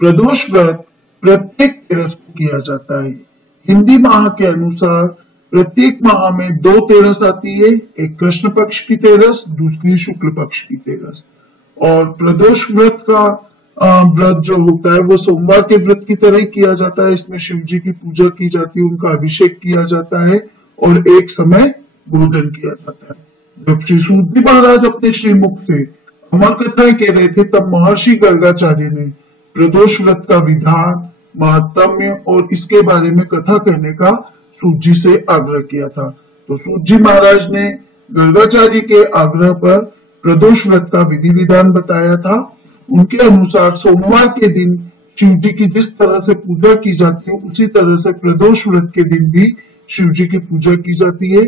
प्रदोष व्रत प्रत्येक तेरस को किया जाता है। हिंदी माह के अनुसार प्रत्येक माह में 2 तेरस आती है, एक कृष्ण पक्ष की तेरस, दूसरी शुक्ल पक्ष की तेरस। और प्रदोष व्रत का व्रत जो होता है वो सोमवार के व्रत की तरह ही किया जाता है। इसमें शिव जी की पूजा की जाती है, उनका अभिषेक किया जाता है और एक समय भोजन किया जाता है। जब श्री सूत जी महाराज अपने श्रीमुख से अमर कथाएं कह रहे थे, तब महर्षि गर्गाचार्य ने प्रदोष व्रत का विधान, महात्म्य और इसके बारे में कथा कहने का सूत जी से आग्रह किया था। तो सूत जी महाराज ने गर्गाचार्य के आग्रह पर प्रदोष व्रत का विधि विधान बताया था। उनके अनुसार सोमवार के दिन शिव जी की जिस तरह से पूजा की जाती है, उसी तरह से प्रदोष व्रत के दिन भी शिव जी की पूजा की जाती है।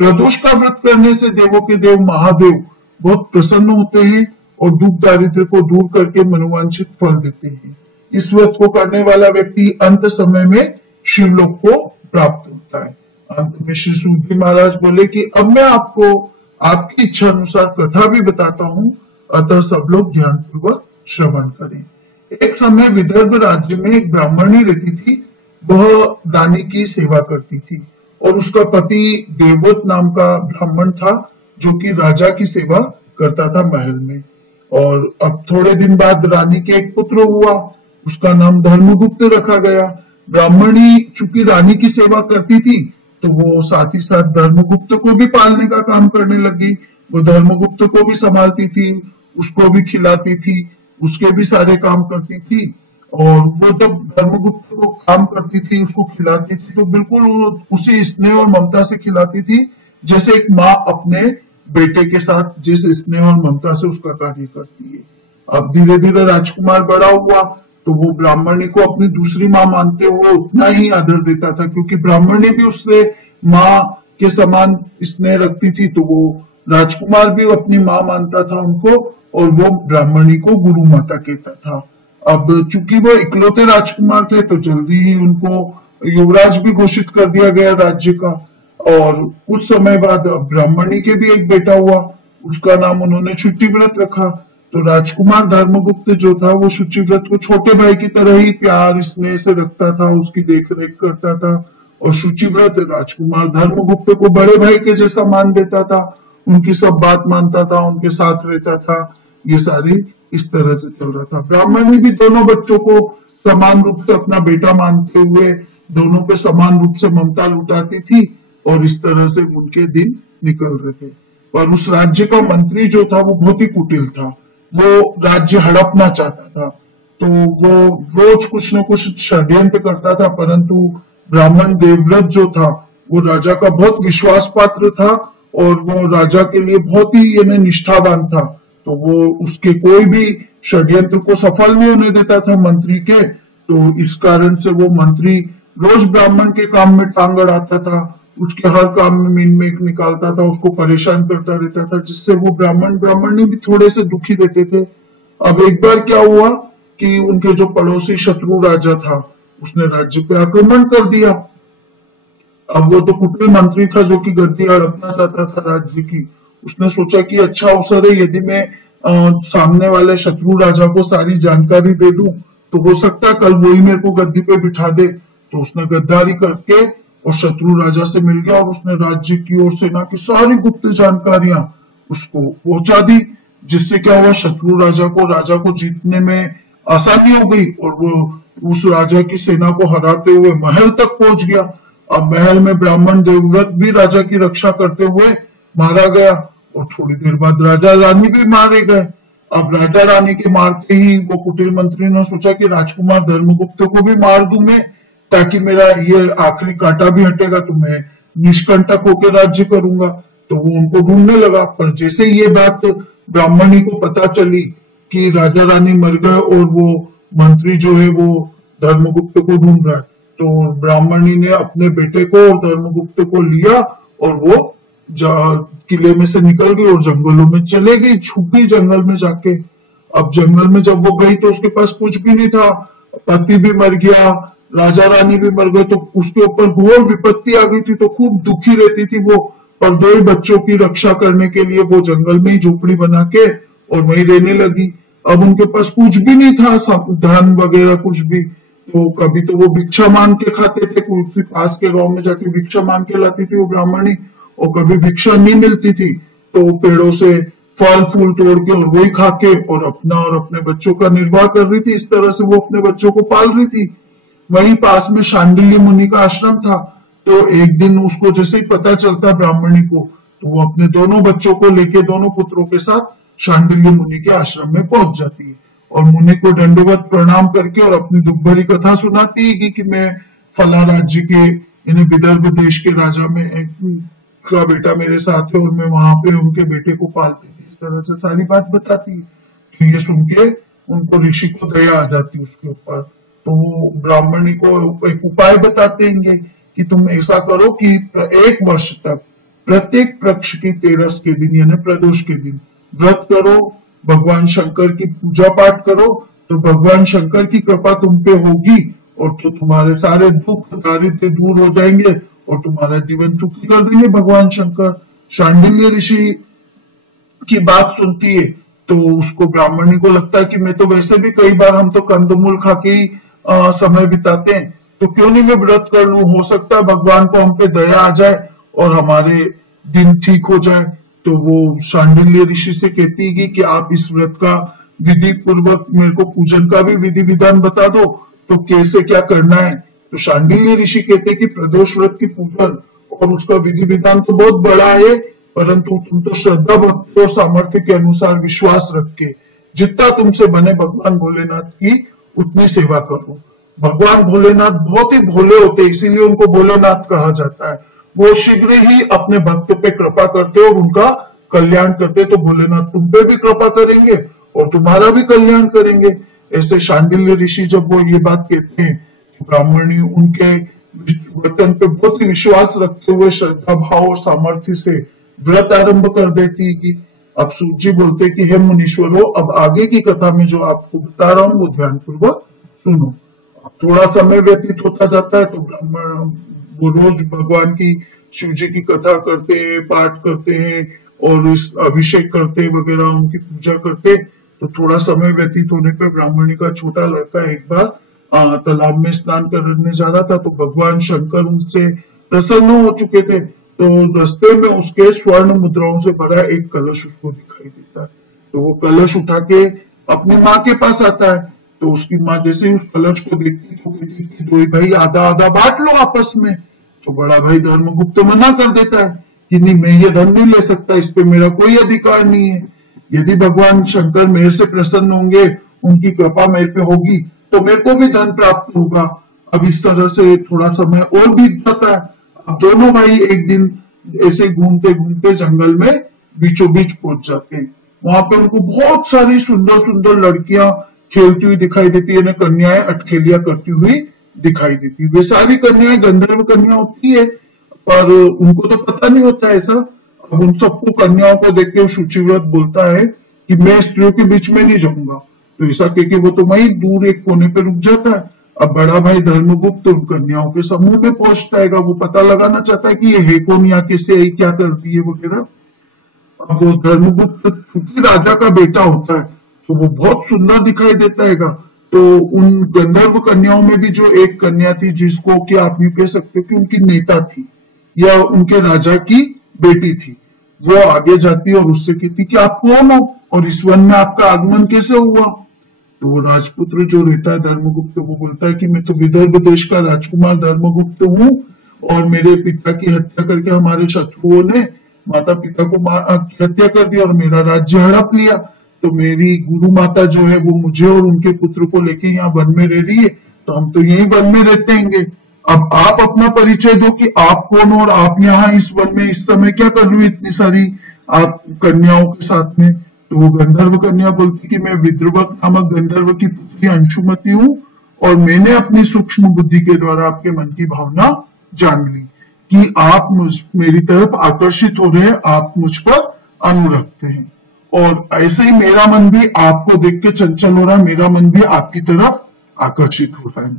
प्रदोष का व्रत करने से देवों के देव महादेव बहुत प्रसन्न होते हैं और दुख दारिद्र्य को दूर करके मनोवांछित फल देते हैं। इस व्रत को करने वाला व्यक्ति अंत समय में शिवलोक को प्राप्त होता है। अंत में श्री सूत जी महाराज बोले कि अब मैं आपको आपकी इच्छा अनुसार कथा भी बताता हूँ, अतः सब लोग ध्यानपूर्वक श्रवण करें। एक समय विदर्भ राज्य में एक ब्राह्मणी रहती थी। वह रानी की सेवा करती थी और उसका पति देवव्रत नाम का ब्राह्मण था, जो कि राजा की सेवा करता था महल में। और अब थोड़े दिन बाद रानी के एक पुत्र हुआ, उसका नाम धर्मगुप्त रखा गया। ब्राह्मणी चूंकि रानी की सेवा करती थी, तो वो साथ ही साथ धर्मगुप्त को भी पालने का काम करने लगी। वो धर्मगुप्त को भी संभालती थी, उसको भी खिलाती थी, उसके भी सारे काम करती थी। और वो जब धर्मगुप्त को काम करती थी, उसको खिलाती थी, तो बिल्कुल उसी स्नेह और ममता से खिलाती थी जैसे एक माँ अपने बेटे के साथ जिस स्नेह और ममता से उसका कार्य करती है। अब धीरे धीरे राजकुमार बड़ा हुआ, तो वो ब्राह्मणी को अपनी दूसरी माँ मानते हुए उतना ही आदर देता था, क्योंकि ब्राह्मणी भी उससे माँ के समान स्नेह रखती थी। तो वो राजकुमार भी अपनी माँ मानता था उनको, और वो ब्राह्मणी को गुरु माता कहता था। अब चूंकि वो इकलौते राजकुमार थे, तो जल्दी ही उनको युवराज भी घोषित कर दिया गया राज्य का। और कुछ समय बाद ब्राह्मणी के भी एक बेटा हुआ, उसका नाम उन्होंने शुचिव्रत रखा। तो राजकुमार धर्मगुप्त जो था, वो शुचिव्रत को छोटे भाई की तरह ही प्यार स्नेह से रखता था, उसकी देखरेख करता था। और शुचिव्रत राजकुमार धर्मगुप्त को बड़े भाई के जैसा मान देता था, उनकी सब बात मानता था, उनके साथ रहता था। ये सारी इस तरह से चल रहा था। ब्राह्मणी भी दोनों बच्चों को समान रूप से अपना बेटा मानते हुए दोनों पे समान रूप से ममता लुटाती थी, और इस तरह से उनके दिन निकल रहे थे। पर उस राज्य का मंत्री जो था, वो बहुत ही कुटिल था। वो राज्य हड़पना चाहता था, तो वो रोज कुछ न कुछ षड्यंत्र करता था। परंतु ब्राह्मण देवव्रत जो था, वो राजा का बहुत विश्वास पात्र था, और वो राजा के लिए बहुत ही निष्ठावान था। तो वो उसके कोई भी षड्यंत्र को सफल नहीं होने देता था मंत्री के। तो इस कारण से वो मंत्री रोज ब्राह्मण के काम में टांग अड़ाता था, उसके हर काम में मीन मेख निकालता था, उसको परेशान करता रहता था, जिससे वो ब्राह्मणी भी थोड़े से दुखी रहते थे। अब एक बार क्या हुआ कि उनके जो पड़ोसी शत्रु राजा था, उसने राज्य पे आक्रमण कर दिया। अब वो तो कुटिल मंत्री था, जो कि गद्दी हड़पना चाहता था राज्य की। उसने सोचा कि अच्छा अवसर है, यदि मैं सामने वाले शत्रु राजा को सारी जानकारी दे दूं, तो हो सकता है कल वही मेरे को गद्दी पे बिठा दे। तो उसने गद्दारी करके और शत्रु राजा से मिल गया, और उसने राज्य की और सेना की सारी गुप्त जानकारियां उसको पहुंचा दी, जिससे क्या हुआ, शत्रु राजा को जीतने में आसानी हो गई, और वो उस राजा की सेना को हराते हुए महल तक पहुंच गया। अब महल में ब्राह्मण देवव्रत भी राजा की रक्षा करते हुए मारा गया, और थोड़ी देर बाद राजा रानी भी मारे गए। अब राजा रानी के मारते ही वो कुटिल मंत्री ने सोचा कि राजकुमार धर्मगुप्त को भी मार दूं मैं, ताकि मेरा ये आखिरी कांटा भी हटेगा, तो मैं निष्कंटक होकर राज्य करूंगा। तो वो उनको ढूंढने लगा। पर जैसे ये बात ब्राह्मणी को पता चली कि राजा रानी मर गए और वो मंत्री जो है वो धर्मगुप्त को ढूंढ रहा है, तो ब्राह्मणी ने अपने बेटे को और धर्मगुप्त को लिया, और वो किले में से निकल गई और जंगलों में चले गई, छुप गई जंगल में जाके। अब जंगल में जब वो गई, तो उसके पास कुछ भी नहीं था, पति भी मर गया, राजा रानी भी मर गए, तो उसके ऊपर घोर विपत्ति आ गई थी। तो खूब दुखी रहती थी वो, और 2 ही बच्चों की रक्षा करने के लिए वो जंगल में ही झोपड़ी बना के और वहीं रहने लगी। अब उनके पास कुछ भी नहीं था, धन वगैरह कुछ भी। तो कभी तो वो भिक्षा मांग के खाते थे, कुछ पास के गांव में जाके भिक्षा मांग के लाती थी वो ब्राह्मणी, और कभी भिक्षा नहीं मिलती थी तो पेड़ों से फल फूल तोड़ के और वही खा के और अपना और अपने बच्चों का निर्वाह कर रही थी। इस तरह से वो अपने बच्चों को पाल रही थी। वहीं पास में शांडिल्य मुनि का आश्रम था। तो एक दिन उसको जैसे ही पता चलता ब्राह्मणी को, तो वो अपने दोनों बच्चों को लेके, दोनों पुत्रों के साथ शांडिल्य मुनि के आश्रम में पहुंच जाती है और मुनि को दंडवत प्रणाम करके और अपनी दुख भरी कथा सुनाती है कि मैं फला राज्य के, यानी विदर्भ देश के राजा में का बेटा मेरे साथ है और मैं वहां पे उनके बेटे को पालती थी। इस तरह से सारी बात बताती है। तो ये सुन के उनको ऋषि को दया आ जाती है उसके ऊपर। तो वो ब्राह्मणी को एक उपाय बताते हैं कि तुम ऐसा करो कि एक वर्ष तक प्रत्येक पक्ष की 13 के दिन यानी प्रदोष के दिन व्रत करो, भगवान शंकर की पूजा पाठ करो, तो भगवान शंकर की कृपा तुम पे होगी और तो तुम्हारे सारे दुख दारिद्र्य दूर हो जाएंगे और तुम्हारा जीवन सुखी कर देंगे भगवान शंकर। शांडिल्य ऋषि की बात सुनती है तो उसको, ब्राह्मणी को लगता है कि मैं तो वैसे भी कई बार, हम तो कंदमूल खा के ही समय बिताते हैं, तो क्यों नहीं मैं व्रत कर लूं, हो सकता है भगवान को हम पे दया आ जाए और हमारे दिन ठीक हो जाए। तो वो शांडिल्य ऋषि से कहती है कि आप इस व्रत का विधि पूर्वक मेरे को पूजन का भी विधि विधान बता दो, तो कैसे क्या करना है। तो शांडिल्य ऋषि कहते हैं कि प्रदोष व्रत की पूजन और उसका विधि विधान तो बहुत बड़ा है, परंतु तुम तो श्रद्धा भक्ति और सामर्थ्य के अनुसार विश्वास रख के जितना तुमसे बने भगवान भोलेनाथ की उतनी सेवा करो। भगवान भोलेनाथ बहुत ही भोले होते हैं, इसीलिए उनको भोलेनाथ कहा जाता है। वो शीघ्र ही अपने भक्त पे कृपा करते और उनका कल्याण करते। तो भोलेनाथ तुम पे भी कृपा करेंगे और तुम्हारा भी कल्याण करेंगे। ऐसे शांडिल्य ऋषि जब वो ये बात कहते हैं, ब्राह्मणी उनके वचन पे बहुत ही विश्वास रखते हुए श्रद्धा भाव और सामर्थ्य से व्रत आरंभ कर देती है। कि अब सूत जी बोलते कि हे मुनीश्वरों, अब आगे की कथा में जो आपको बता रहा हूं वो ध्यानपूर्वक सुनो। थोड़ा समय व्यतीत होता जाता है तो ब्राह्मण वो रोज भगवान की, शिव जी की कथा करते हैं, पाठ करते हैं और इस अभिषेक करते वगैरह, उनकी पूजा करते। तो थोड़ा समय व्यतीत होने पर ब्राह्मणी का छोटा लड़का एक बार तालाब में स्नान करने जा रहा था, तो भगवान शंकर उनसे प्रसन्न हो चुके थे। तो रास्ते में उसके स्वर्ण मुद्राओं से भरा एक कलश उसको दिखाई देता है। तो वो कलश उठा के अपनी माँ के पास आता है। तो उसकी माँ जैसे ही उस कलश को देखती तो कहती कि दो भाई आधा आधा बांट लो आपस में। तो बड़ा भाई धर्मगुप्त मना कर देता है कि नहीं, मैं ये धन नहीं ले सकता, इस पे मेरा कोई अधिकार नहीं है। यदि भगवान शंकर मेरे से प्रसन्न होंगे, उनकी कृपा मेरे पे होगी, तो मेरे को भी धन प्राप्त होगा। अब इस तरह से थोड़ा समय और बीत जाता है। अब दोनों भाई एक दिन ऐसे घूमते घूमते जंगल में बीचों बीच पहुंच जाते हैं। वहां पे उनको बहुत सारी सुंदर सुंदर लड़कियां खेलती हुई दिखाई देती है, कन्याएं अटखेलियां करती हुई दिखाई देती है। वे सारी कन्याएं गंधर्व कन्या होती है, पर उनको तो पता नहीं होता ऐसा। अब उन सबको कन्याओं को देख के शुचिव्रत बोलता है कि मैं स्त्रियों के बीच में नहीं जाऊंगा। तो ऐसा कह के वो तो वहीं दूर एक कोने पे रुक जाता है। अब बड़ा भाई धर्मगुप्त उन कन्याओं के समूह में पहुंचता है। वो पता लगाना चाहता है कि ये है कौन, या कैसे आई, क्या करती है वगैरह। अब वो धर्मगुप्त चूंकि राजा का बेटा होता है तो वो बहुत सुंदर दिखाई देता है। तो उन गंधर्व कन्याओं में भी जो एक कन्या थी जिसको कि आप नहीं कह सकते कि उनकी नेता थी या उनके राजा की बेटी थी, वो आगे जाती और उससे कहती कि आप कौन हो और इस वन में आपका आगमन कैसे हुआ। तो वो राजपुत्र जो रहता है धर्मगुप्त, वो बोलता है कि मैं तो विदर्भ देश का राजकुमार धर्मगुप्त हूँ और मेरे पिता की हत्या करके हमारे शत्रुओं ने माता पिता को हत्या कर दी और मेरा राज्य हड़प लिया। तो मेरी गुरु माता जो है वो मुझे और उनके पुत्र को लेके यहाँ वन में रह रही है, तो हम तो यही वन में रहते हैं। अब आप अपना परिचय दो कि आप कौन हो और आप यहाँ इस वन में इस समय क्या कर रही हो इतनी सारी आप कन्याओं के साथ में। तो वो गंधर्व कन्या बोलती कि मैं विद्रुवक नामक गंधर्व की पुत्री अंशुमति हूँ और मैंने अपनी सूक्ष्म बुद्धि के द्वारा आपके मन की भावना जान ली कि आप मेरी तरफ आकर्षित हो रहे हैं, आप मुझ पर अनुरक्त हैं और ऐसे ही मेरा मन भी आपको देख के चंचल हो रहा है, मेरा मन भी आपकी तरफ आकर्षित हो रहा है।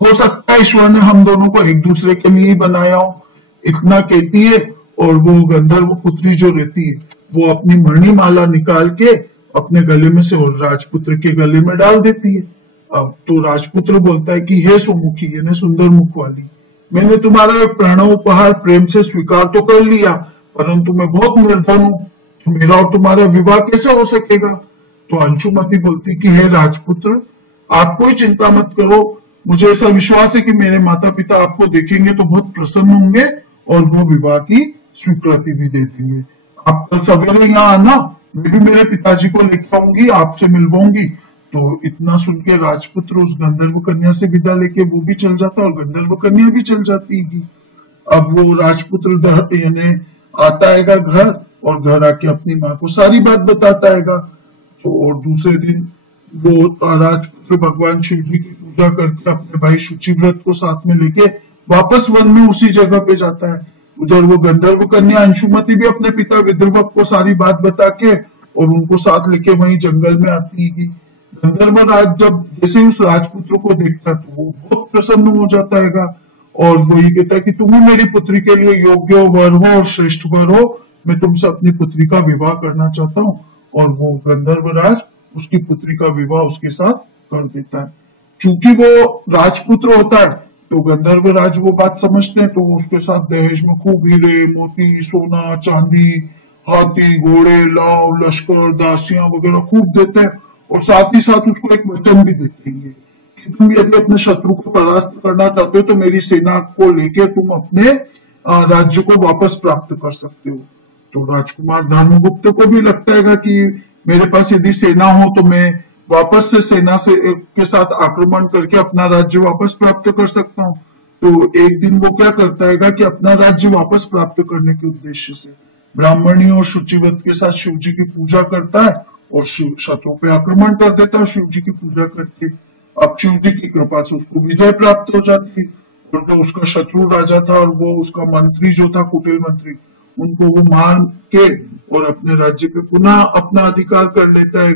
हो सकता है ईश्वर ने हम दोनों को एक दूसरे के लिए ही बनाया हो, इतना कहती है। और वो गंधर्व पुत्री जो रहती है वो अपनी मणिमाला निकाल के अपने गले में से और राजपुत्र के गले में डाल देती है। अब तो राजपुत्र बोलता है कि हे सुमुखी, यानी सुंदर मुख वाली, मैंने तुम्हारा प्रणव उपहार प्रेम से स्वीकार तो कर लिया, परंतु मैं बहुत निर्धन हूं, तो मेरा और तुम्हारा विवाह कैसे हो सकेगा? तो अंशुमति बोलती कि हे राजपुत्र, आप कोई चिंता मत करो, मुझे ऐसा विश्वास है कि मेरे माता पिता आपको देखेंगे तो बहुत प्रसन्न होंगे और वो विवाह की स्वीकृति भी दे देंगे। आप कल सवेरे यहाँ आना, मैं भी मेरे पिताजी को लेकर आऊंगी, आपसे मिलवाऊंगी। तो इतना सुन के राजपुत्र उस गंधर्व कन्या से विदा लेके वो भी चल जाता और गंधर्व कन्या भी चल जाती है। अब वो राजपुत्र यानी आता है घर और घर आके अपनी माँ को सारी बात बताता है। तो और दूसरे दिन वो राजपुत्र भगवान शिव जी की पूजा करके अपने भाई शुचिव्रत को साथ में लेके वापस वन में उसी जगह पे जाता है। उधर वो गंधर्व कन्या अंशुमति भी अपने पिता विद्रुवक को सारी बात बता के और उनको साथ लेके वहीं जंगल में आती है। गंधर्व राज जब जैसे उस राजपुत्र को देखता है तो वो बहुत प्रसन्न हो जाता है और वो ये कहता है कि तुम ही मेरी पुत्री के लिए योग्य वर हो और श्रेष्ठ वर हो, मैं तुमसे अपनी पुत्री का विवाह करना चाहता हूँ। और वो गंधर्व राज उसकी पुत्री का विवाह उसके साथ कर देता है। चूंकि वो राजपुत्र होता है तो गंधर्व राज वो बात समझते हैं, तो वो उसके साथ दहेज में खूब हीरे मोती सोना चांदी हाथी घोड़े लाव लश्कर दासियां वगैरह खूब देते हैं और साथ ही साथ उसको एक वचन भी देते हैं कि तुम यदि अपने शत्रु को परास्त करना चाहते हो तो मेरी सेना को लेकर तुम अपने राज्य को वापस प्राप्त कर सकते हो। तो राजकुमार धर्मगुप्त को भी लगता है कि मेरे पास यदि सेना हो तो मैं वापस से सेना से के साथ आक्रमण करके अपना राज्य वापस प्राप्त कर सकता हूँ। तो एक दिन वो क्या करता है कि अपना राज्य वापस प्राप्त करने के उद्देश्य से ब्राह्मणी और शुचिव्रत के साथ शिव जी की पूजा करता है और शत्रु पे आक्रमण कर देता है शिव जी की पूजा करके। अब शिव जी की कृपा से उसको विजय प्राप्त हो जाती है और जो उसका शत्रु राजा था और वो उसका मंत्री जो था कुटिल मंत्री, उनको वो मार के और अपने राज्य पे पुनः अपना अधिकार कर लेता है।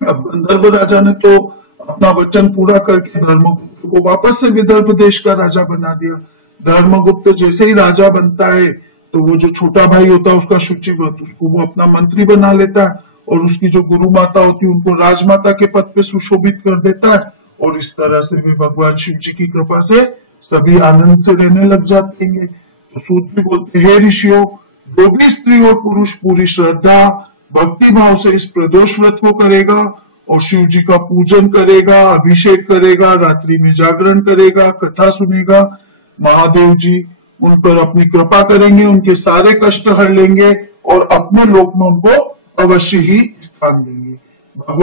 अब गंधर्व राजा ने तो अपना वचन पूरा करके धर्मगुप्त को वापस से विदर्भ देश का राजा बना दिया। धर्मगुप्त जैसे ही राजा बनता है तो वो जो छोटा भाई होता है उसका शुचिव्रत, उसको वो अपना मंत्री बना लेता है और उसकी जो गुरु माता होती है उनको राजमाता के पद पे सुशोभित कर देता है। और इस तरह से वे भगवान शिव जी की कृपा से सभी आनंद से रहने लग जाते हैं। तो सूत जी बोलते हैं, हे ऋषियों, जो भी स्त्री और पुरुष पूरी श्रद्धा भक्ति भाव से इस प्रदोष व्रत को करेगा और शिव जी का पूजन करेगा, अभिषेक करेगा, रात्रि में जागरण करेगा, कथा सुनेगा, महादेव जी उन पर अपनी कृपा करेंगे, उनके सारे कष्ट हर लेंगे और अपने लोक में उनको अवश्य ही स्थान देंगे। भगवान